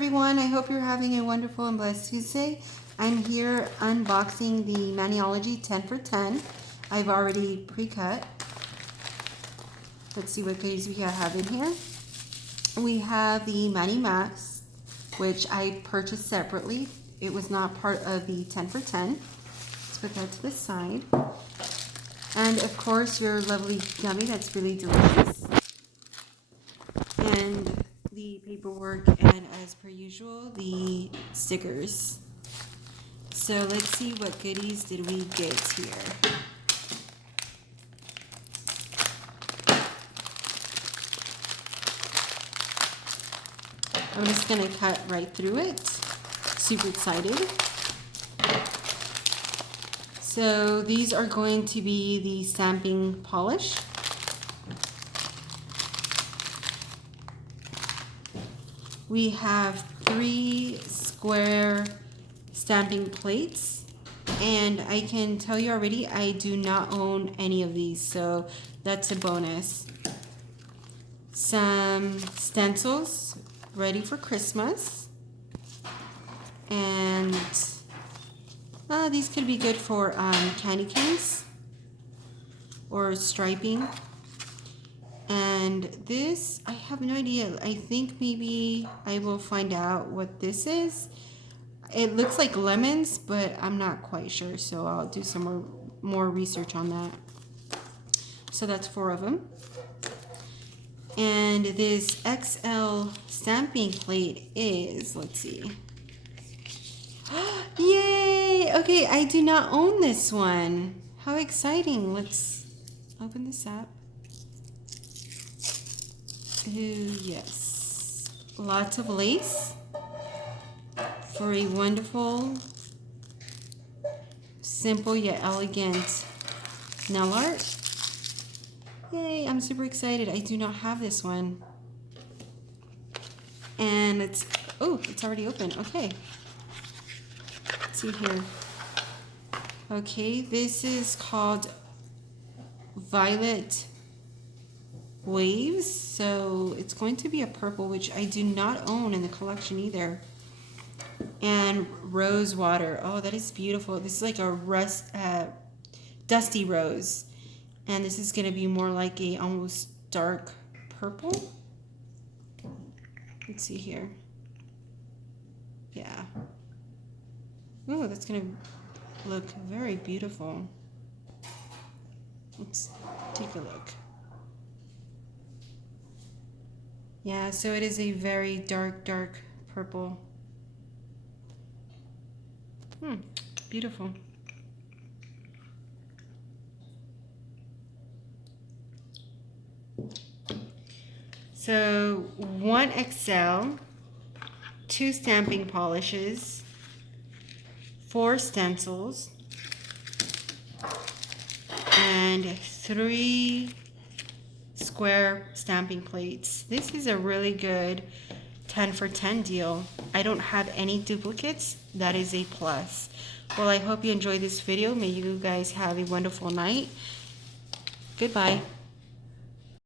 everyone. I hope you're having a wonderful and blessed Tuesday. I'm here unboxing the Maniology 10 for 10. I've already pre-cut. Let's see what goodies we have in here. We have the Mani Max, which I purchased separately. It was not part of the 10 for 10. Let's put that to the side. And of course, your lovely gummy that's really delicious. And the paperwork, and as per usual, the stickers. So let's see what goodies did we get here. I'm just gonna cut right through it. Super excited. So these are going to be the stamping polish. We have 3 square stamping plates, and I can tell you already I do not own any of these, so that's a bonus. Some stencils ready for Christmas, and these could be good for candy canes or striping. And this, I have no idea. I think maybe I will find out what this is. It looks like lemons, but I'm not quite sure, so I'll do some more research on that. So that's 4 of them. And this XL stamping plate is, let's see. Yay! Okay, I do not own this one. How exciting. Let's open this up. Ooh, yes. Lots of lace for a wonderful, simple yet elegant nail art. Yay, I'm super excited. I do not have this one. And it's already open. Okay. Let's see here. Okay, this is called Violet Waves, so it's going to be a purple, which I do not own in the collection either. And rose water. Oh, that is beautiful. This is like a dusty rose, and this is going to be more like a almost dark purple. Let's see here. Yeah. Oh, that's going to look very beautiful. Let's take a look. Yeah, so it is a very dark purple. Beautiful. So 1 XL, 2 stamping polishes, 4 stencils, and 3 square stamping plates. This is a really good 10 for 10 deal. I don't have any duplicates. That is a plus. Well, I hope you enjoyed this video. May you guys have a wonderful night. Goodbye.